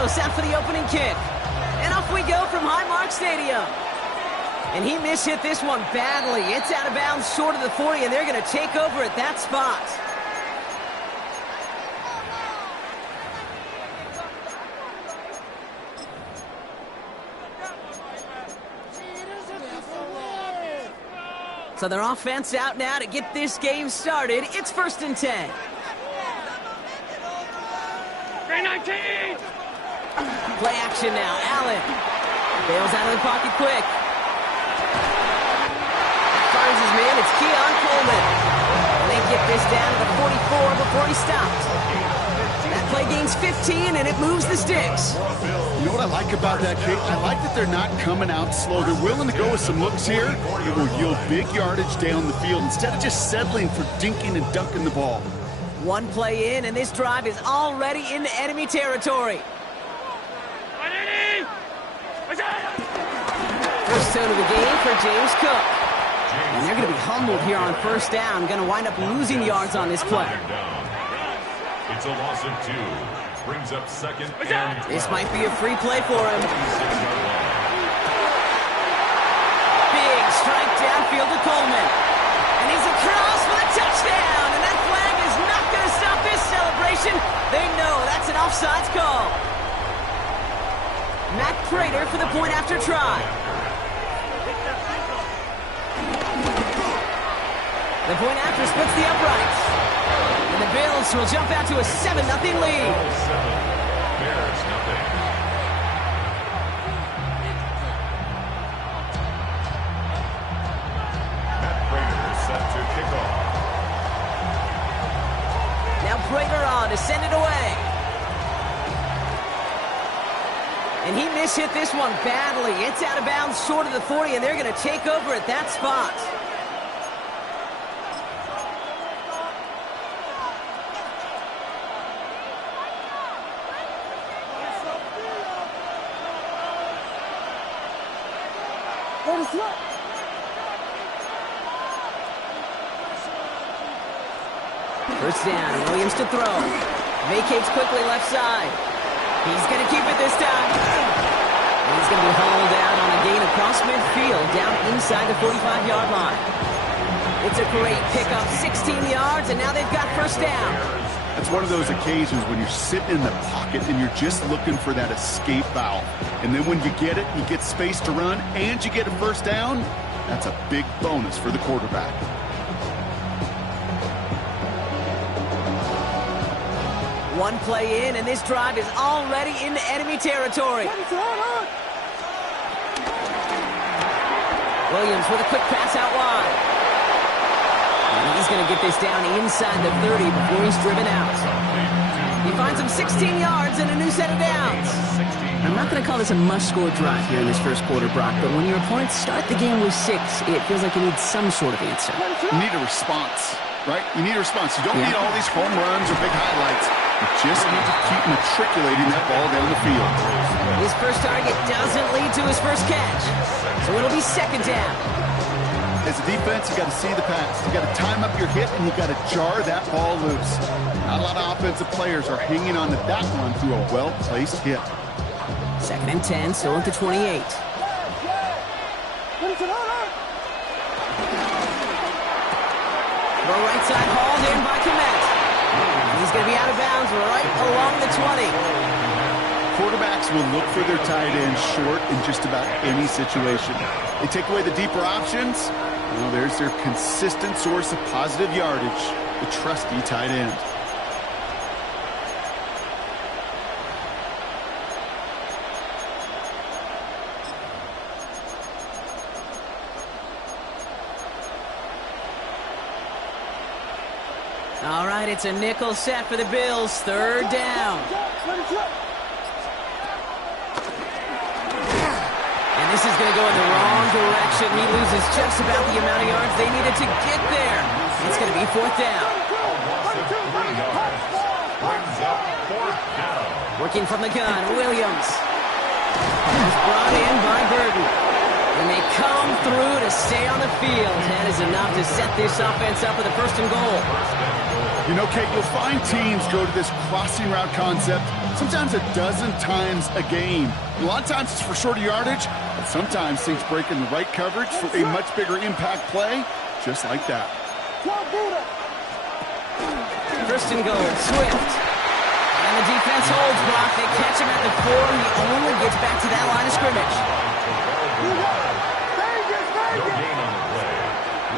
so, set for the opening kick. And off we go from Highmark Stadium. And he mishit this one badly. It's out of bounds short of the 40, and they're going to take over at that spot. So their offense out now to get this game started. It's 1st and 10. 319! Play action now. Allen bails out of the pocket quick. Finds his man. It's Keon Coleman. And they get this down to the 44 before he stopped. That play gains 15, and it moves the sticks. You know what I like about that kick? I like that they're not coming out slow. They're willing to go with some looks here. It will yield big yardage down the field instead of just settling for dinking and dunking the ball. One play in, and this drive is already into enemy territory. First tone of the game for James Cook. And they're going to be humbled here on 1st down. Going to wind up losing yards on this play. It's a loss of 2. Brings up 2nd and 12. This might be a free play for him. Big strike downfield to Coleman. And he's across for the touchdown. And that flag is not going to stop this celebration. They know that's an offsides call. Matt Prater for the point after try. The point after splits the uprights. And the Bills will jump out to a 7-0 lead. Bears nothing. Matt Prater set to kick off. Now Prater on to send it away. And he mishit this one badly. It's out of bounds short of the 40, and they're going to take over at that spot. First down, Williams to throw. Vacates quickly left side. He's going to keep it this time. And he's going to be hauled out on a gain across midfield down inside the 45-yard line. It's a great pickup, 16 yards, and now they've got 1st down. That's one of those occasions when you're sitting in the pocket and you're just looking for that escape valve. And then when you get it, you get space to run, and you get a 1st down, that's a big bonus for the quarterback. One play in, and this drive is already into enemy territory. Williams with a quick pass out wide. And he's going to get this down inside the 30 before he's driven out. He finds him 16 yards and a new set of downs. I'm not going to call this a must-score drive here in this first quarter, Brock, but when your opponents start the game with 6, it feels like you need some sort of answer. You need a response, right? You need a response. You don't need all these home runs or big highlights. You just need to keep matriculating that ball down the field. His first target doesn't lead to his first catch, so it'll be 2nd down. As a defense, you got to see the pass. You got to time up your hit, and you got to jar that ball loose. Not a lot of offensive players are hanging on to that one through a well-placed hit. 2nd and 10, still at the 28. The right side hauled in by Komet. He's going to be out of bounds right along the 20. Quarterbacks will look for their tight end short in just about any situation. They take away the deeper options. Well, there's their consistent source of positive yardage, the trusty tight end. All right, it's a nickel set for the Bills. 3rd down. And this is going to go in the wrong direction. He loses just about the amount of yards they needed to get there. It's going to be 4th down. Working from the gun, Williams. He's brought in by Burton. And they come through to stay on the field. And is enough to set this offense up with a 1st and goal. You know, Kate, you'll find teams go to this crossing route concept sometimes a dozen times a game. A lot of times it's for shorter yardage, but sometimes things break in the right coverage for a much bigger impact play, just like that. 1st and goal, Swift. And the defense holds, Brock. They catch him at the 4. He only gets back to that line of scrimmage. No gain on the play.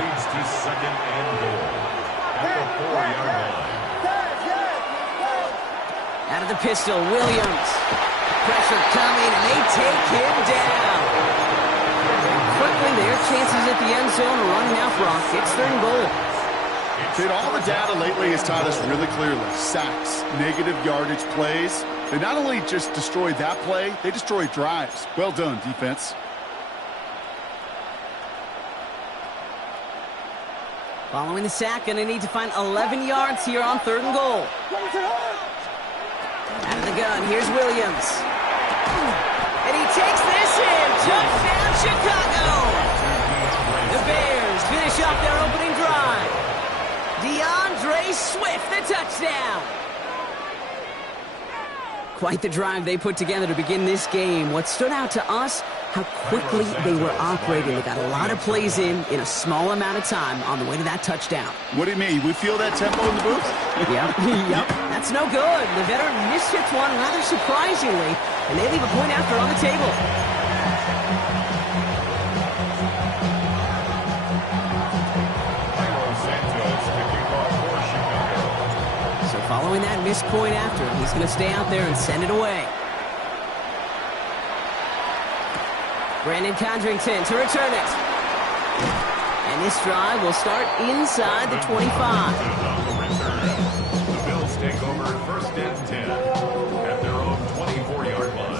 Leads to 2nd and goal. At the 4-yard line. Out of the pistol, Williams. Pressure coming, and they take him down. Quickly, their chances at the end zone are running out, Brock. It's 3rd and goal. Kate, all the data lately has taught us really clearly. Sacks, negative yardage plays. They not only just destroy that play, they destroy drives. Well done, defense. Following the sack, going to need to find 11 yards here on 3rd and goal. Out of the gun, here's Williams. And he takes this in. Touchdown, Chicago! The Bears finish off their opening drive. DeAndre Swift, the touchdown. Quite the drive they put together to begin this game. What stood out to us, how quickly they were operating. They got a lot of plays in a small amount of time on the way to that touchdown. What do you mean? We feel that tempo in the booth? Yep. That's no good. The veteran mishits one rather surprisingly, and they leave a point after on the table. So following that missed point after, he's going to stay out there and send it away. Brandon Condrington to return it. And this drive will start inside the 25. The Bills take over 1st and 10 at their own 24-yard line.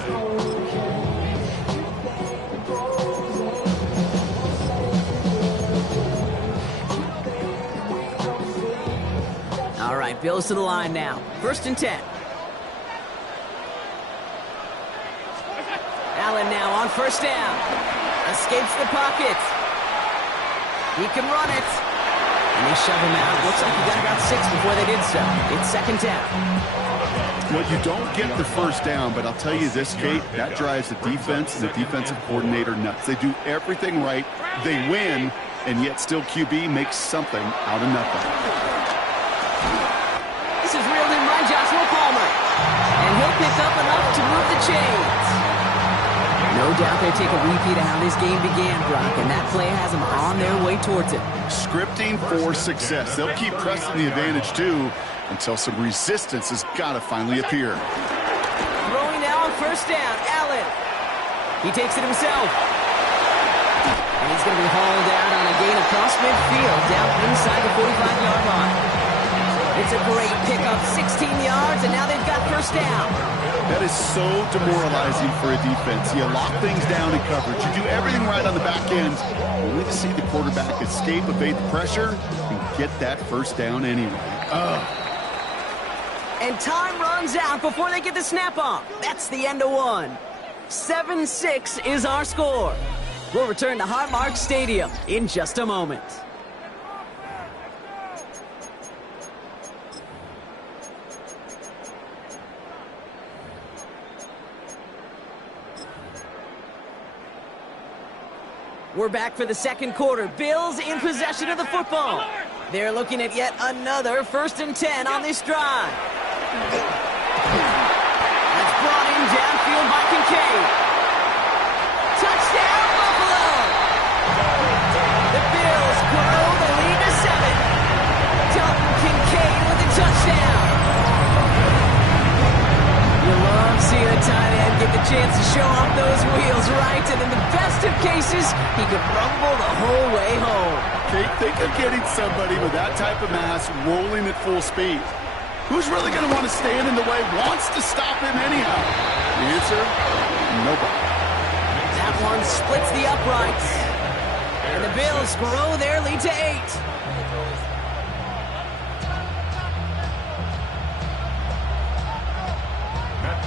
All right, Bills to the line now. 1st and 10. Allen now on 1st down. Escapes the pocket. He can run it. And they shove him out. Looks like he got about 6 before they did so. It's 2nd down. Well, you don't get the 1st down, but I'll tell you this, Kate, that drives the defense and the defensive coordinator nuts. They do everything right. They win, and yet still QB makes something out of nothing. This is reeled in by Joshua Palmer. And he'll pick up enough to move the chains. No doubt they take a repeat of how this game began, Brock, and that play has them on their way towards it. Scripting for success. They'll keep pressing the advantage, too, until some resistance has got to finally appear. Throwing now on 1st down, Allen. He takes it himself. And he's going to be hauled out on a gain across midfield, down inside the 45-yard line. It's a great pickup, 16 yards, and now they've got 1st down. That is so demoralizing for a defense. You lock things down in coverage. You do everything right on the back end, only to see the quarterback escape, evade the pressure, and get that 1st down anyway. And time runs out before they get the snap off. That's the end of one. 7-6 is our score. We'll return to Highmark Stadium in just a moment. We're back for the 2nd quarter. Bills in possession of the football. They're looking at yet another 1st and 10 on this drive. That's brought in downfield by Kincaid. Touchdown, Buffalo! The Bills grow the lead to 7. Dalton Kincaid with the touchdown. You love seeing a tight end get the chance to show off those wheels, right? And in the best of cases, he could rumble the whole way home. Kate, think of getting somebody with that type of mass rolling at full speed. Who's really going to want to stand in the way, wants to stop him anyhow? The answer, nobody. That one splits the uprights. And the Bills grow their lead to 8.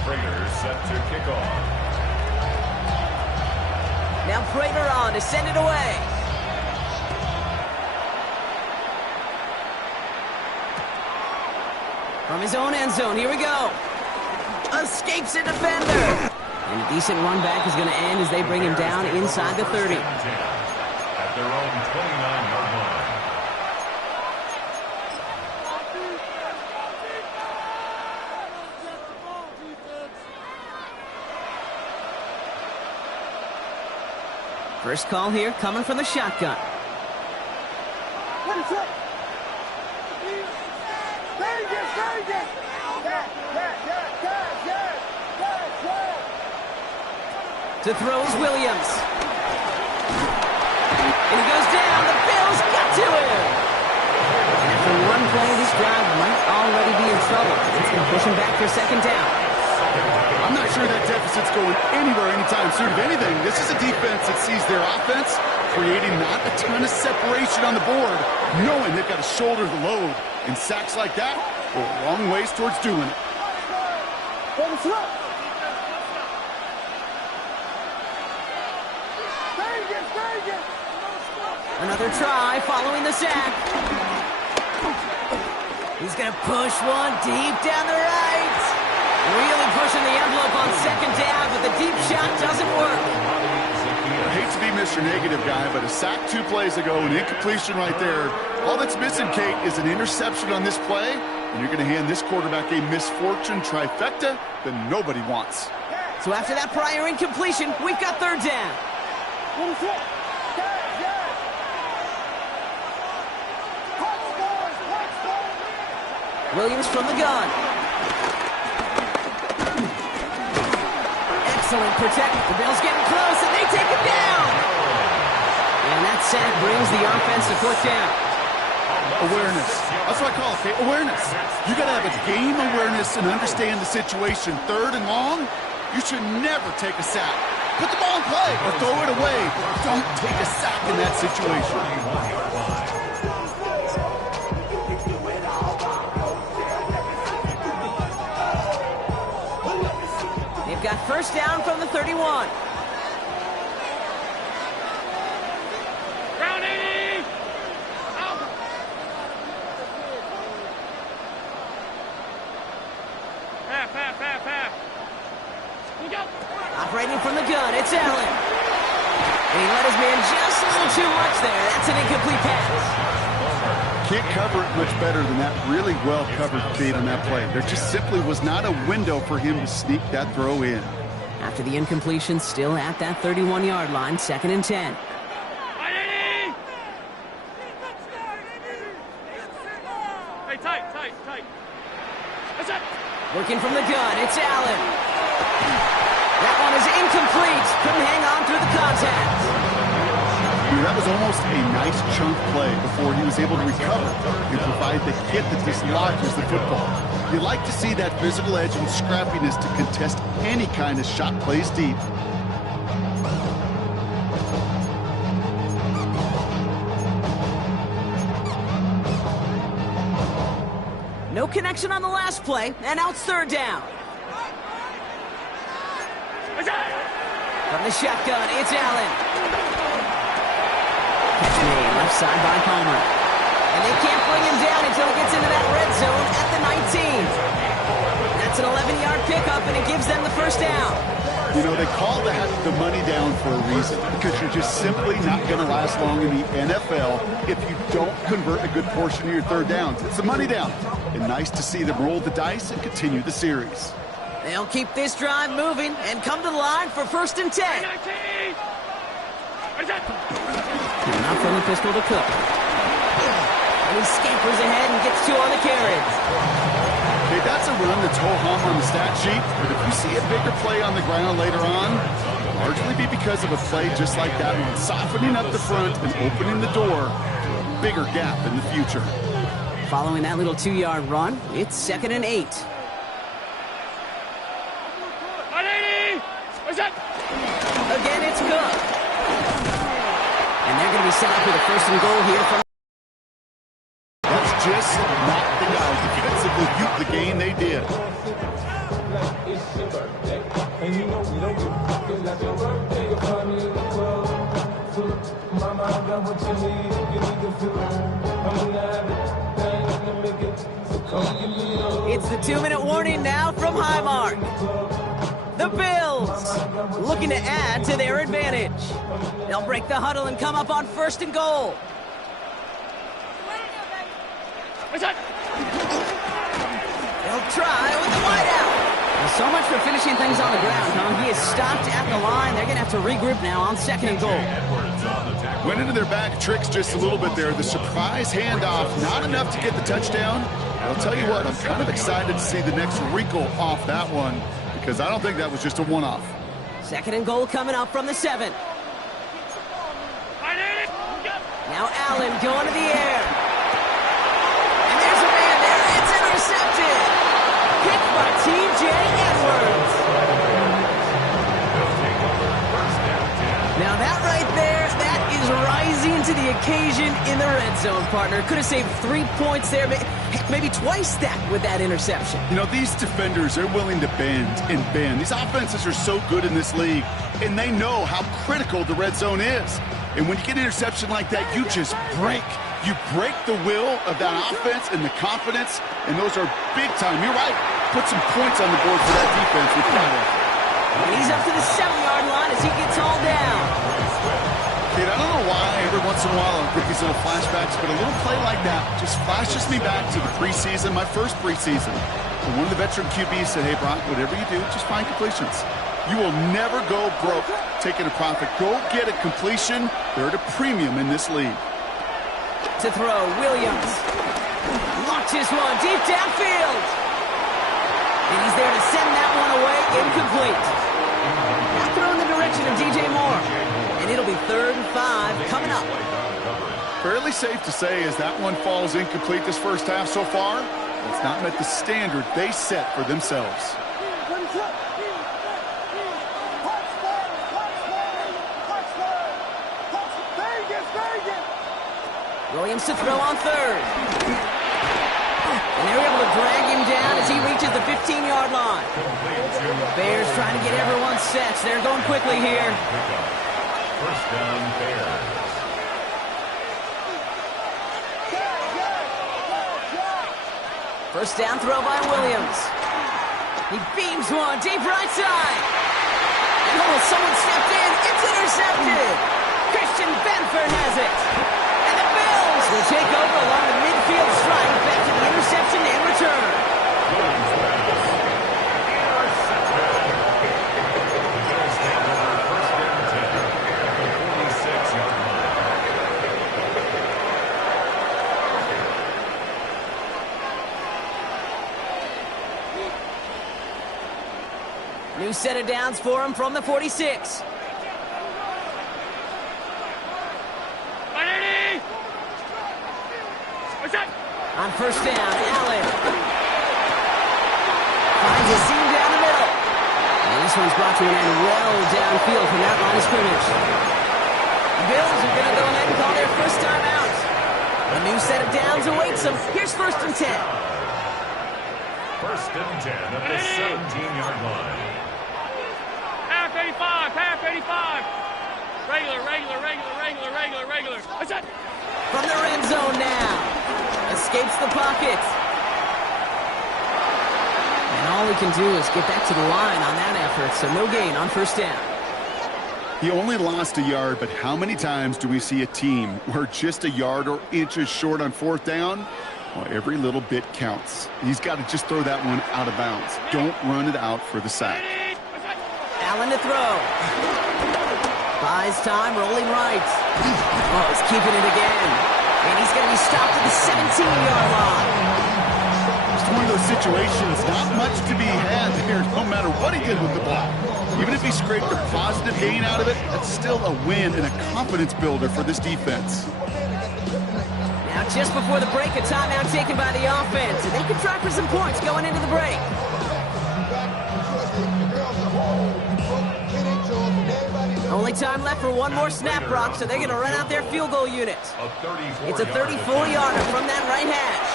Prater set to kick off. Now Prater on to send it away. From his own end zone, here we go. Escapes a defender. And a decent run back is going to end as they bring him down inside the 30. At their own 29-yard line. First call here coming from the shotgun. To throw is Williams. And he goes down. The Bills got to him. And after one play, this drive might already be in trouble. It's going to push him back for second down. I'm not sure that deficit's going anywhere anytime soon. If anything, this is a defense that sees their offense creating not a ton of separation on the board, knowing they've got to shoulder the load. And sacks like that go a long ways towards doing it. Another try following the sack. He's going to push one deep down the right. Really pushing the envelope on second down, but the deep shot doesn't work. I hate to be Mr. Negative guy, but a sack 2 plays ago, an incompletion right there. All that's missing, Kate, is an interception on this play, and you're going to hand this quarterback a misfortune trifecta that nobody wants. So after that prior incompletion, we've got third down. Williams from the gun. Excellent protect. The Bills getting close, and they take it down. And that sack brings the offense to fourth down. Awareness. That's what I call it, okay? Awareness. You got to have a game awareness and understand the situation. Third and long, you should never take a sack. Put the ball in play or throw it away. Don't take a sack in that situation. They've got first down from the 31. Round 80. Out. Half. Look out. Operating from the gun, it's Allen. And he let his man just a little too much there. That's an incomplete pass. Can't cover it much better than that really well-covered feed on that play. There just simply was not a window for him to sneak that throw in. After the incompletion, still at that 31-yard line, second and 10. Hey, tight. That's it. Working from the gun, it's Allen. That one is incomplete. Couldn't hang on through the contact. That was almost a nice chunk play before he was able to recover and provide the hit that dislodges the football. You like to see that physical edge and scrappiness to contest any kind of shot plays deep. No connection on the last play, and now it's third down. From the shotgun, it's Allen. Catch made left side by Palmer. And they can't bring him down until he gets into that red zone at the 19. That's an 11-yard pickup, and it gives them the first down. You know, they call that the money down for a reason, because you're just simply not going to last long in the NFL if you don't convert a good portion of your third downs. It's the money down. And nice to see them roll the dice and continue the series. They'll keep this drive moving and come to the line for first and 10. And out from the pistol to Cook. And he scampers ahead and gets 2 on the carry. Okay, that's a run that's ho-hum on the stat sheet, but if you see a bigger play on the ground later on, it'll largely be because of a play just like that one, softening up the front and opening the door to a bigger gap in the future. Following that little 2-yard run, it's second and 8. Again, it's Cook. And they're going to be set up with a first and goal here from... That's just not the guys. Defensively beat the game they did. It's It's the 2-minute warning now from Highmark. The Bills looking to add to their advantage. They'll break the huddle and come up on 1st and goal. They'll try with the wideout. Well, so much for finishing things on the ground, huh? He is stopped at the line. They're going to have to regroup now on 2nd and goal. Went into their bag tricks just a little bit there. The surprise handoff, not enough to get the touchdown. I'll tell you what, I'm kind of excited to see the next wrinkle off that one because I don't think that was just a one-off. 2nd and goal coming up from the 7. Now Allen going to the air. And there's a man there. It's intercepted. Picked by T.J. Edwards. Now that right there, that is rising to the occasion in the red zone, partner. Could have saved 3 points there, maybe twice that with that interception. You know, these defenders, they're willing to bend and bend. These offenses are so good in this league, and they know how critical the red zone is. And when you get an interception like that, you just break. You break the will of that offense and the confidence, and those are big time. You're right. Put some points on the board for that defense with that effort. And he's up to the 7-yard line as he gets all down. Kid, I don't know why every once in a while I get these little flashbacks, but a little play like that just flashes me back to the preseason, my first preseason. And one of the veteran QBs said, hey, Brock, whatever you do, just find completions. You will never go broke taking a profit. Go get a completion. They're at a premium in this league. To throw, Williams. Launches one deep downfield. And he's there to send that one away, incomplete. Now throw in the direction of DJ Moore. And it'll be 3rd and 5 coming up. Fairly safe to say as that one falls incomplete this first half so far, it's not met the standard they set for themselves. Williams to throw on 3rd. And they're able to drag him down as he reaches the 15-yard line. Bears trying to get everyone set. They're going quickly here. First down, Bears. First down throw by Williams. He beams one deep right side. And someone stepped in. It's intercepted. Christian Benford has it. And the Bills will take over along the midfield strike back to the interception and return. New set of downs for him from the 46. On first down, Allen finds a seam down the middle. And this one's brought to an end well downfield from that line of scrimmage. The Bills are going to go ahead and call their first time out. A new set of downs awaits them. Here's 1st and 10. First and 10 at the 17-yard line. Half 85, half 85. Regular. What's that? From the red zone now. Escapes the pocket. And all he can do is get back to the line on that effort, so no gain on first down. He only lost a yard, but how many times do we see a team where just a yard or inches short on 4th down? Well, every little bit counts. He's got to just throw that one out of bounds. Don't run it out for the sack. Allen to throw. Buys time, rolling right. Oh, he's keeping it again. And he's going to be stopped at the 17-yard line. Just one of those situations, not much to be had here, no matter what he did with the ball. Even if he scraped a positive gain out of it, that's still a win and a confidence builder for this defense. Now, just before the break, a timeout taken by the offense. And they can try for some points going into the break. Only time left for one more snap, Brock, so they're going to run out their field goal unit. It's a 34-yarder from that right hash.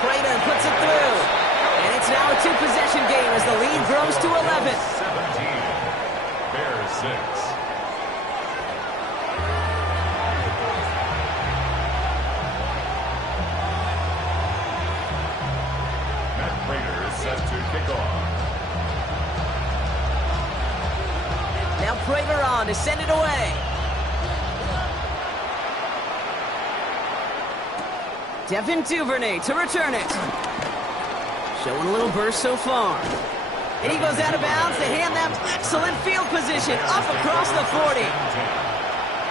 Prater puts it through. And it's now a 2-possession game as the lead grows to 11. 17. Bears 6. Prater kickoff. Now Prater on to send it away. Devin Duvernay to return it. Showing a little burst so far. And he goes out of bounds to hand them excellent field position up across the 40.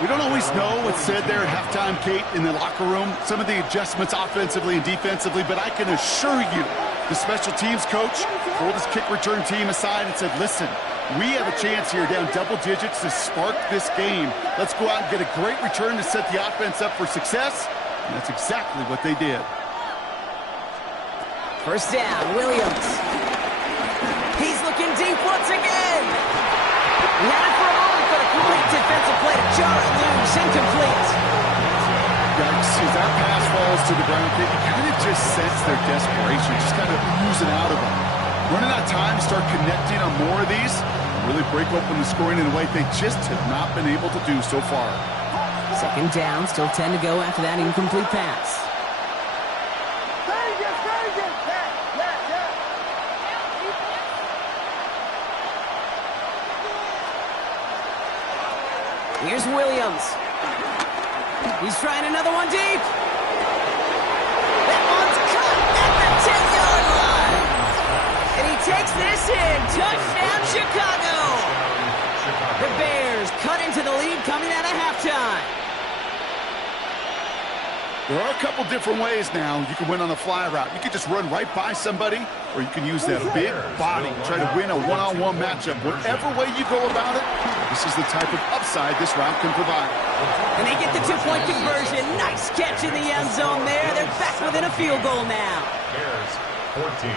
We don't always know what's said there at halftime, Kate, in the locker room. Some of the adjustments offensively and defensively, but I can assure you the special teams coach pulled his kick return team aside and said, listen, we have a chance here down double digits to spark this game. Let's go out and get a great return to set the offense up for success. And that's exactly what they did. First down, Williams. He's looking deep once again. He had it for a moment, but a great defensive play to jar it loose, incomplete. Yikes, as that pass falls to the ground, you kind of just sense their desperation, just kind of oozing out of them. Running out of time, start connecting on more of these, really break open the scoring in a way they just have not been able to do so far. Second down, still 10 to go after that incomplete pass. Here's Williams. He's trying another one deep. That one's cut at the 10-yard line. And he takes this in. Touchdown, Chicago. The Bears cut into the lead coming out of halftime. There are a couple different ways now you can win on the fly route. You can just run right by somebody, or you can use that big body, try to win a one-on-one matchup. Whatever way you go about it, this is the type of upside this route can provide. And they get the two-point conversion. Nice catch in the end zone there. They're back within a field goal now. Bears 14.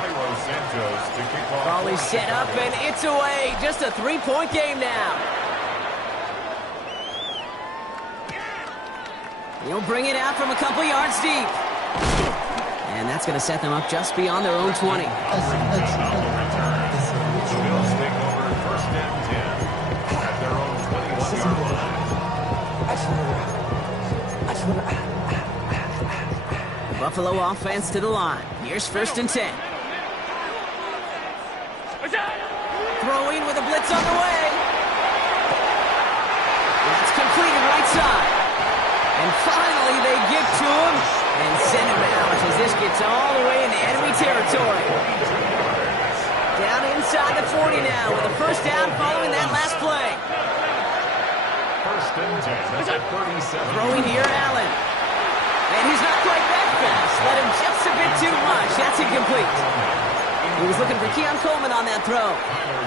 Cairo Santos to kick off. Ball is set up, and it's away. Just a three-point game now. He'll bring it out from a couple yards deep. And that's going to set them up just beyond their own 20. The Bills take over first and 10 at their own 21-yard line. Buffalo offense to the line. Here's first and 10. Throwing with a blitz on the way. That's completed right side. And finally they get to him and send him out as this gets all the way into enemy territory. Down inside the 40 now with a first down following that last play. First and 10. That's at 37. Throwing here, Allen. And he's not quite that fast. Let him just a bit too much. That's incomplete. He was looking for Keon Coleman on that throw.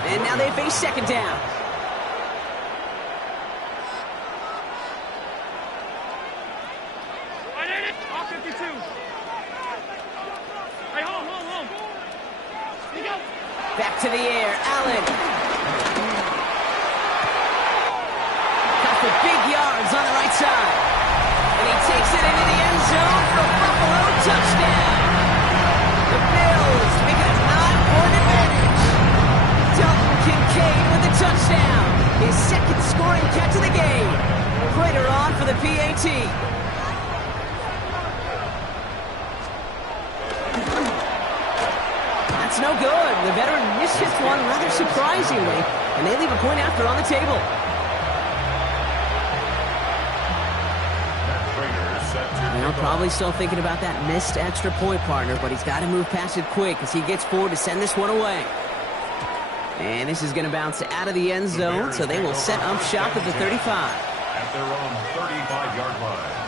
And now they face second down. Back to the air, Allen. Got the big yards on the right side. And he takes it into the end zone for a Buffalo touchdown. The Bills make it a 9-point advantage. Dalton Kincaid with the touchdown. His second scoring catch of the game. Prater on for the PAT. That's no good. The veteran mishits one rather surprisingly, and they leave a point after on the table. Now probably still thinking about that missed extra point, partner, but he's got to move past it quick as he gets forward to send this one away. And this is going to bounce out of the end zone, so they will set up shop at the 35. At their own 35-yard line.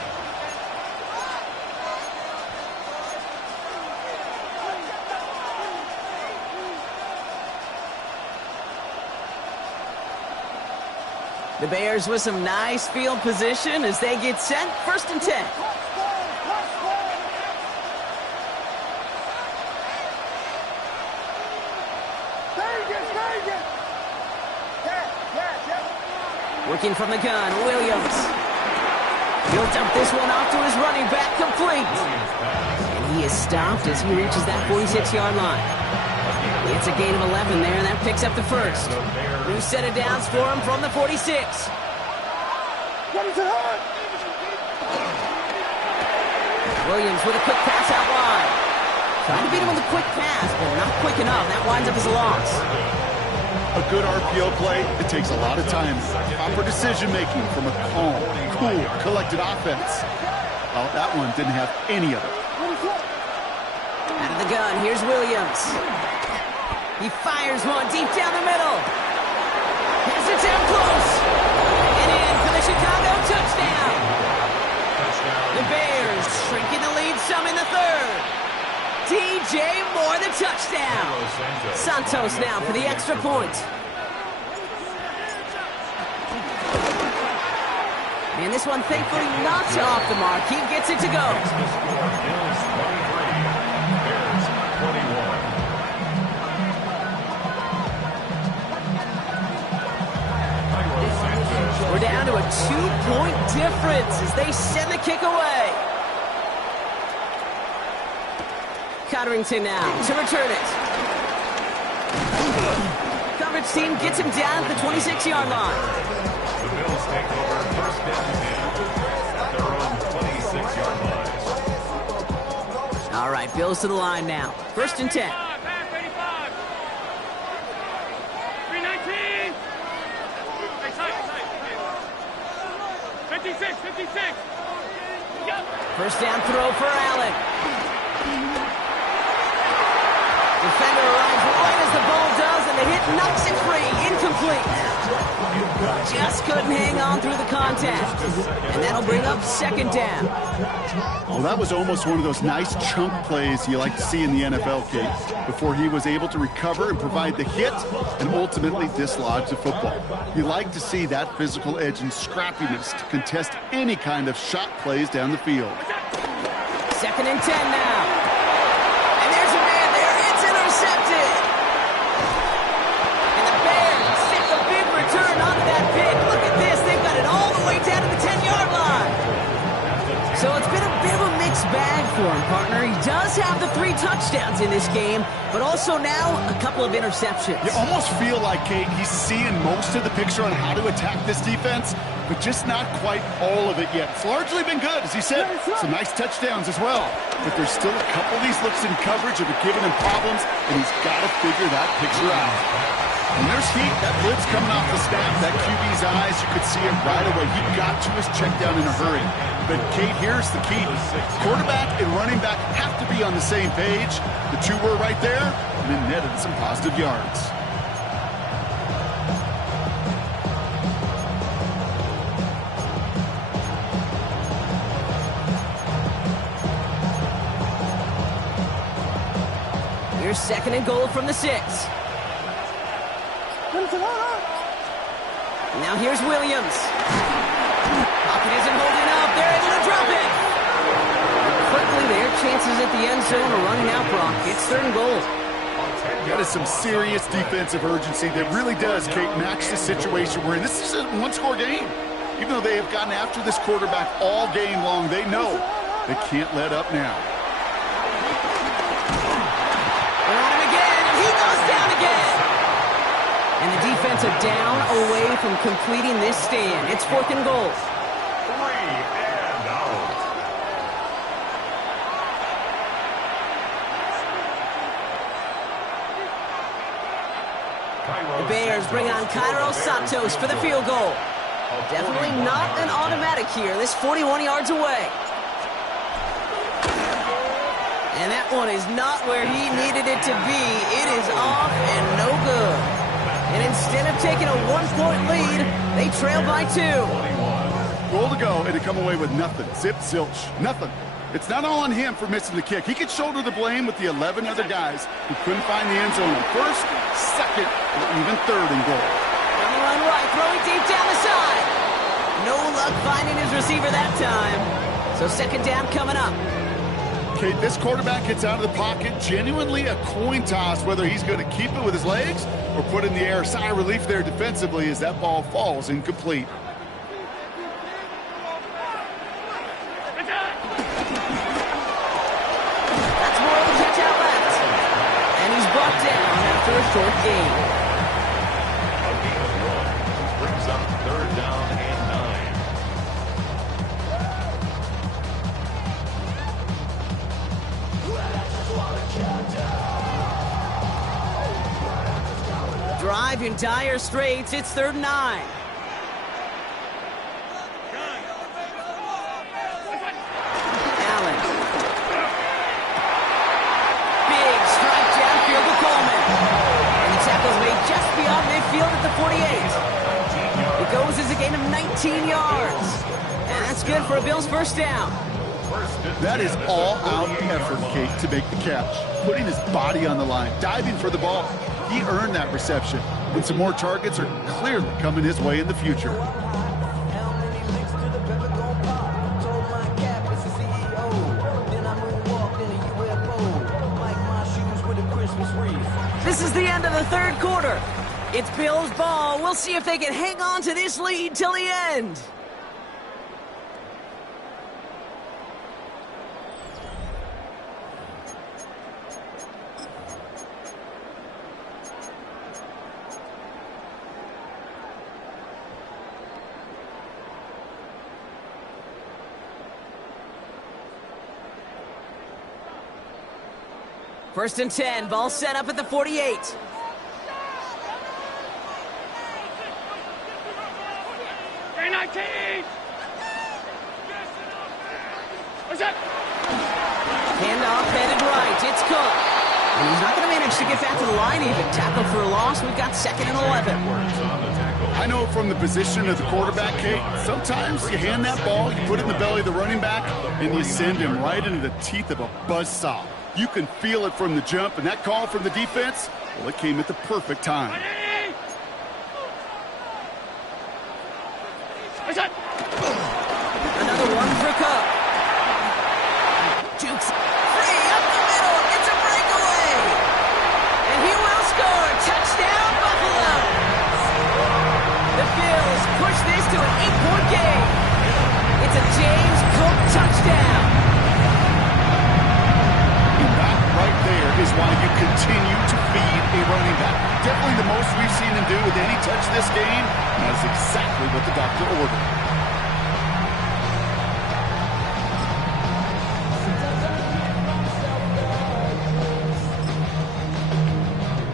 The Bears with some nice field position as they get set. First and 10. Working from the gun, Williams. He'll dump this one off to his running back, complete. And he is stopped as he reaches that 46-yard line. It's a gain of 11 there, and that picks up the first. New set of downs for him from the 46. Williams with a quick pass out wide. Trying to beat him with a quick pass, but not quick enough. That winds up as a loss. A good RPO play, it takes a lot of time. Proper decision-making from a calm, cool, collected offense. Well, that one didn't have any of it. Out of the gun, here's Williams. He fires one deep down the middle. Has it down close. And in for the Chicago touchdown. The Bears shrinking the lead some in the third. DJ Moore the touchdown. Santos now for the extra point. And this one thankfully not off the mark. He gets it to go. We're down to a 2-point difference as they send the kick away. Cotterington now to return it. Coverage team gets him down at the 26-yard line. The Bills take over first down at their own 26-yard line. All right, Bills to the line now. First and 10. Pass 85. 319. Hey, tight. 56. Yep. First down throw for Allen. Defender arrives right as the ball does, and the hit knocks it free. Incomplete. Just couldn't hang on through the contact. And that'll bring up second down. Well, that was almost one of those nice chunk plays you like to see in the NFL, Kate, before he was able to recover and provide the hit and ultimately dislodge the football. You like to see that physical edge and scrappiness to contest any kind of shot plays down the field. Second and 10 now. And there's a man there. It's intercepted. And the Bears stick a big return onto that pick. Look at this. They've got it all the way down to the 10-yard line. So it's been a bit of a mixed bag for him, partner. He does have the 3 touchdowns in this game, but also now a couple of interceptions. You almost feel like, Kate, he's seeing most of the picture on how to attack this defense, but just not quite all of it yet. It's largely been good, as he said. Some nice touchdowns as well. But there's still a couple of these looks in coverage that are giving him problems, and he's got to figure that picture out. And there's heat. That blitz coming off the snap. That QB's eyes, you could see it right away. He got to his check down in a hurry. But, Kate, here's the key. Quarterback and running back have to be on the same page. The two were right there, and then netted some positive yards. Here's second and goal from the 6. Now here's Williams. Pocket isn't holding up. They're able to drop it. Quickly, their chances at the end zone are running out, Brock. It's third and goal. That is some serious defensive urgency that really does, Kate, match the situation we're in. This is a one-score game. Even though they have gotten after this quarterback all game long, they know they can't let up now. They're on him again, and he goes down again. And the defense are down away from completing this stand. It's fourth and goal. 3 and out. The Bears bring on Cairo Santos for the field goal. Definitely not an automatic here. This 41 yards away. And that one is not where he needed it to be. It is off and no good. And instead of taking a 1-point lead, they trail by 2. Goal to go, and to come away with nothing. Zip, zilch, nothing. It's not all on him for missing the kick. He could shoulder the blame with the 11 other guys who couldn't find the end zone on first, second, or even third and goal. On the run right, throwing deep down the side. No luck finding his receiver that time. So second down coming up. Kate, this quarterback gets out of the pocket, genuinely a coin toss whether he's going to keep it with his legs or put in the air. Sigh of relief there defensively as that ball falls incomplete. That's more of a catch out left. And he's brought down after a short game. A gain of 1 brings up third down and 9. drive in dire straits. It's 3rd and 9. Allen. Big strike downfield to Coleman. And the tackle's made just beyond midfield at the 48. It goes as a gain of 19 yards. And that's good for a Bills first down. That is all-out effort, Kate, to make the catch. Putting his body on the line, diving for the ball. He earned that reception. And some more targets are clearly coming his way in the future. This is the end of the 3rd quarter. It's Bills ball. We'll see if they can hang on to this lead till the end. First and 10, ball set up at the 48. Hey, 19! What's that? Handoff headed right. It's Cook. And he's not going to manage to get back to the line even. Tackled for a loss. We've got 2nd and 11. I know from the position of the quarterback, Kate, sometimes you hand that ball, you put it in the belly of the running back, and you send him right into the teeth of a buzzsaw. You can feel it from the jump, and that call from the defense, well, it came at the perfect time. Another one for Cook. Jukes free up the middle. It's a breakaway. And he will score. Touchdown, Buffalo. The Bills push this to an 8-point game. It's a James Cook touchdown. Right there is why you continue to feed a running back. Definitely the most we've seen him do with any touch this game. That's exactly what the doctor ordered.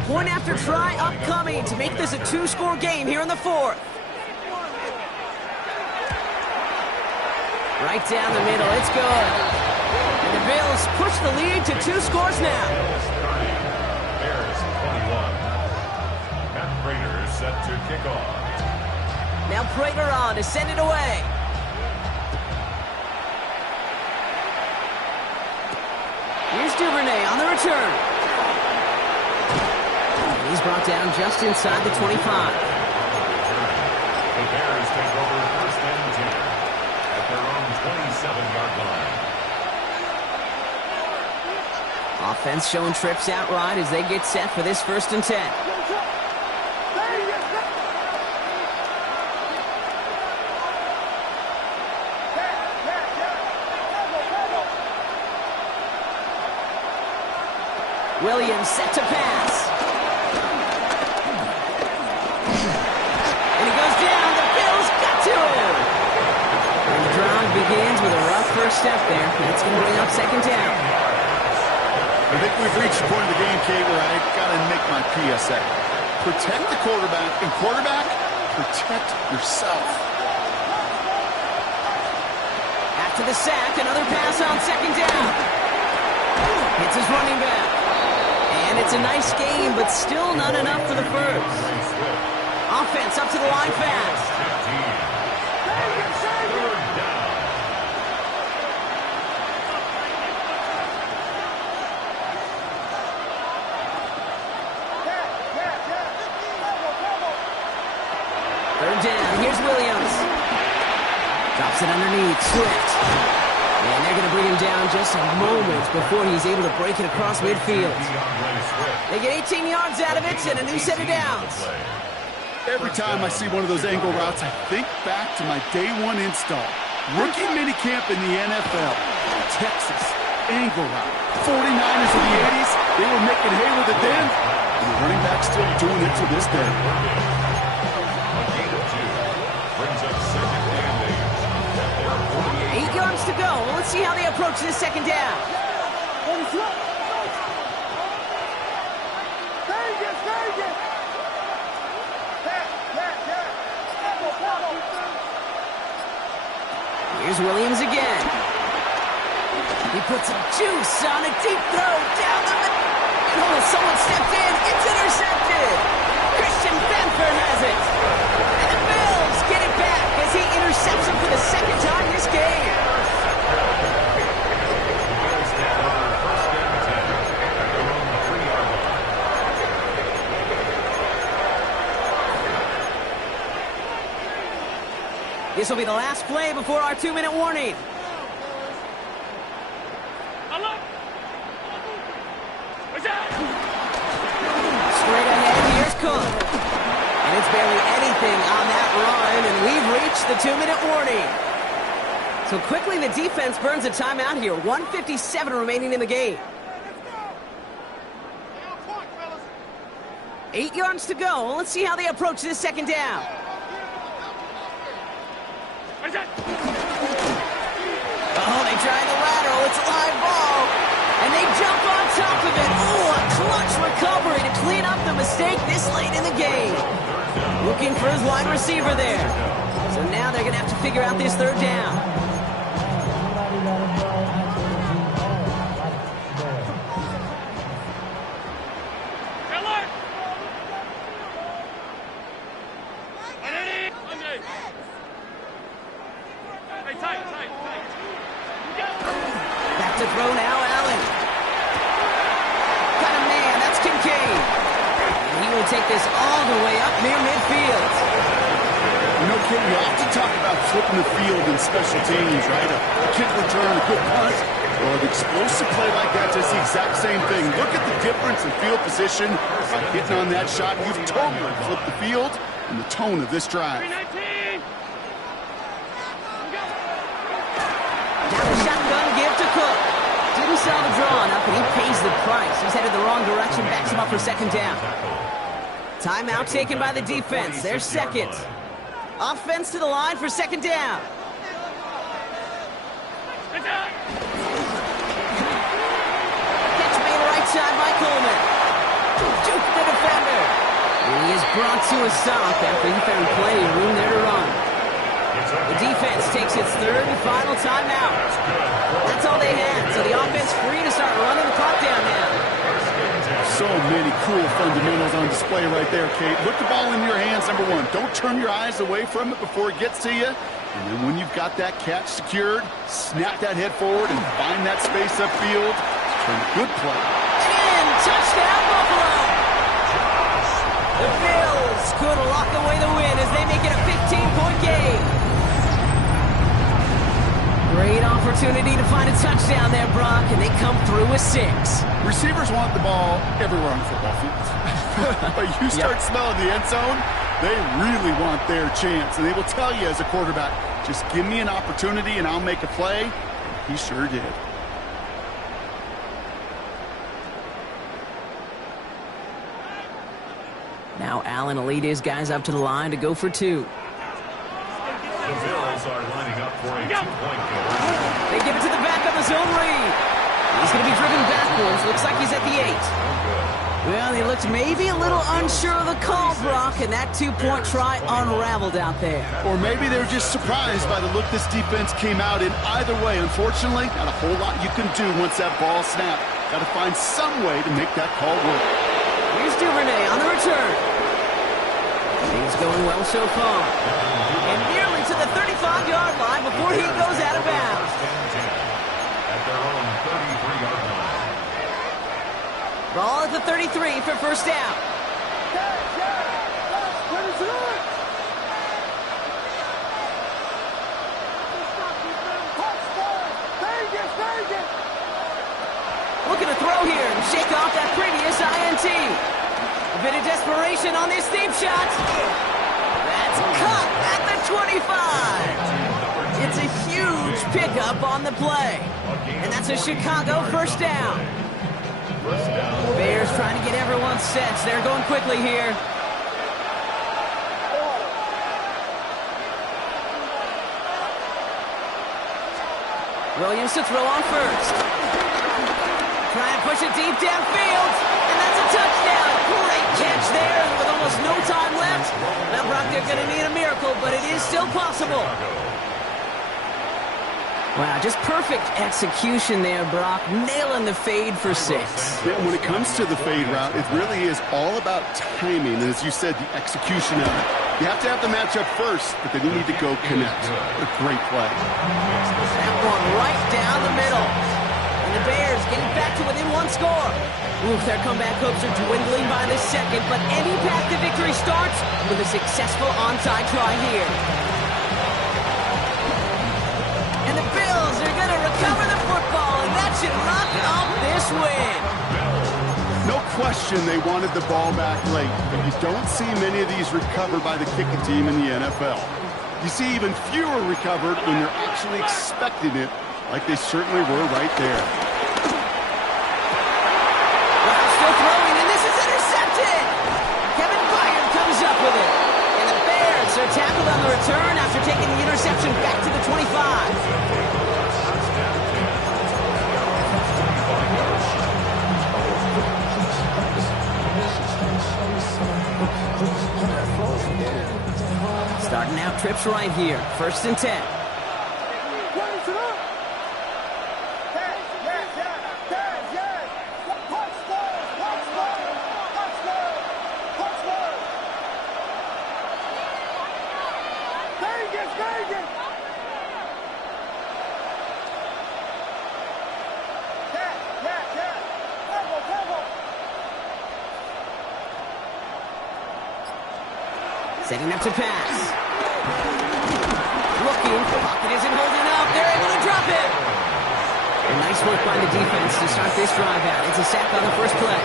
Point after try upcoming to make this a 2-score game here in the 4th. Right down the middle. It's good. And the Bills push the lead to 2 scores now. Bears 21. Matt Prater set to kick off. Now Prater on to send it away. Here's Duvernay on the return. He's brought down just inside the 25. The Bears take over 1st and 10 at their own 27-yard line. Offense showing trips out right as they get set for this 1st and 10. Williams set to pass. And he goes down. The Bills got to him. And the drive begins with a rough first step there. That's going to bring up 2nd down. I think we've reached the point of the game, Kate, where I got to make my PSA. Protect the quarterback, and quarterback, protect yourself. After the sack, another pass on 2nd down. Hits his running back. And it's a nice game, but still not enough for the first. Offense up to the line fast. Down. Here's Williams. Drops it underneath. Swift. And they're going to bring him down just a moment before he's able to break it across midfield. They get 18 yards out of it and a new set of downs. Every time I see one of those angle routes, I think back to my day 1 install. Rookie minicamp in the NFL. Texas. Angle route. 49ers of the 80s. They were making hay with it then. And the running back's still doing it to this day. Brings up 2nd and 8. 8 yards to go. Well, let's see how they approach this 2nd down. Here's Williams again. He puts some juice on a deep throw down the middle. Oh, someone stepped in. It's intercepted. Christian Benford has it. And the Bills get it back as he intercepts him for the second time this game. This will be the last play before our 2-minute warning. Straight ahead, here's Cook. And it's barely anything on that run, and we've reached the 2-minute warning. So quickly the defense burns a timeout here. 1:57 remaining in the game. 8 yards to go. Let's see how they approach this second down. Oh, they try the lateral. It's a live ball. And they jump on top of it. Oh, a clutch recovery to clean up the mistake this late in the game. Looking for his wide receiver there. So now they're going to have to figure out this third down. Back to throw now, Allen. Got a man, that's Kincaid. And he will take this all the way up near midfield. You know, kid, we often talk about flipping the field in special teams, right? A kick return, a good punt. Well, an explosive play like that does the exact same thing. Look at the difference in field position. By hitting on that shot, you've totally flipped the field and the tone of this drive. Now the shotgun give to Cook. Didn't sell the draw enough, and he pays the price. He's headed the wrong direction, backs him up for second down. Timeout taken by the defense. Their second. Offense to the line for second down. Catch made right side by Coleman. Juke the defender. And he is brought to a stop after he found plenty of room there to run. The defense takes its third and final timeout. That's all they had, so the offense free to start running the clock down now. So many cool fundamentals on display right there, Kate. Look the ball in your hands, number one. Don't turn your eyes away from it before it gets to you. And then when you've got that catch secured, snap that head forward and find that space upfield. Good play. And touchdown, Buffalo! The Bills could lock away the win as they make it a 15-point game. Great opportunity to find a touchdown there, Brock, and they come through with 6. Receivers want the ball everywhere on the football field. But you start smelling the end zone, they really want their chance. And they will tell you as a quarterback, just give me an opportunity and I'll make a play. He sure did. Now Allen will lead his guys up to the line to go for 2. The Bills are lining up for a 2-point conversion. They give it to the back of the zone read. He's going to be driven backwards. Looks like he's at the 8. Well, he looked maybe a little unsure of the call, Brock, and that 2-point try unraveled out there. Or maybe they're just surprised by the look this defense came out in. Either way, unfortunately, not a whole lot you can do once that ball snapped. Got to find some way to make that call work. Here's Duvernay on the return. He's going well so far. And nearly to the 35-yard line before he goes out of bounds. At their own 33-yard line. Ball at the 33 for first down. Looking to throw here and shake off that previous INT. A bit of desperation on this deep shot. That's caught at the 25. It's a huge pickup on the play. And that's a Chicago first down. Bears trying to get everyone set. They're going quickly here. Williams to throw on first. Try and push it deep downfield. And that's a touchdown. Great catch there with almost no time left. Now, Brock, they're going to need a miracle, but it is still possible. Wow, just perfect execution there, Brock. Nailing the fade for 6. Yeah, when it comes to the fade route, it really is all about timing. And as you said, the execution of it. You have to have the matchup first, but then you need to go connect. What a great play. That one right down the middle. And the Bears getting back to within 1 score. Oof, their comeback hopes are dwindling by the second, but any path to victory starts with a successful onside try here. And the Bills are going to recover the football, and that should lock up this win. No question they wanted the ball back late, but you don't see many of these recovered by the kicking team in the NFL. You see even fewer recovered when they're actually expecting it, like they certainly were right there. Wow, still throwing, and this is intercepted! Kevin Byard comes up with it. And the Bears are tackled on the return after taking the interception back to the 25. Starting out trips right here. 1st and 10. Setting up to pass. Looking. Pocket isn't holding up. They're able to drop it. And nice work by the defense to start this drive out. It's a sack on the first play.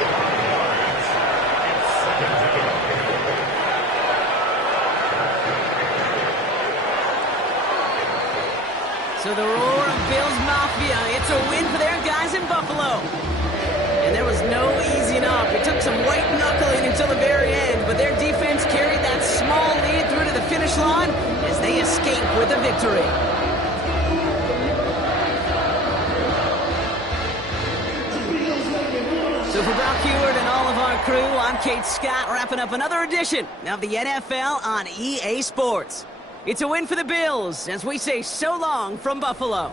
So the roar of Bills Mafia. It's a win for their guys in Buffalo. And there was no easing up. It took some white knuckling until the very end, but their defense carried that small lead through to the finish line as they escape with a victory. So for Brock Heward and all of our crew, I'm Kate Scott, wrapping up another edition of the NFL on EA Sports. It's a win for the Bills as we say so long from Buffalo.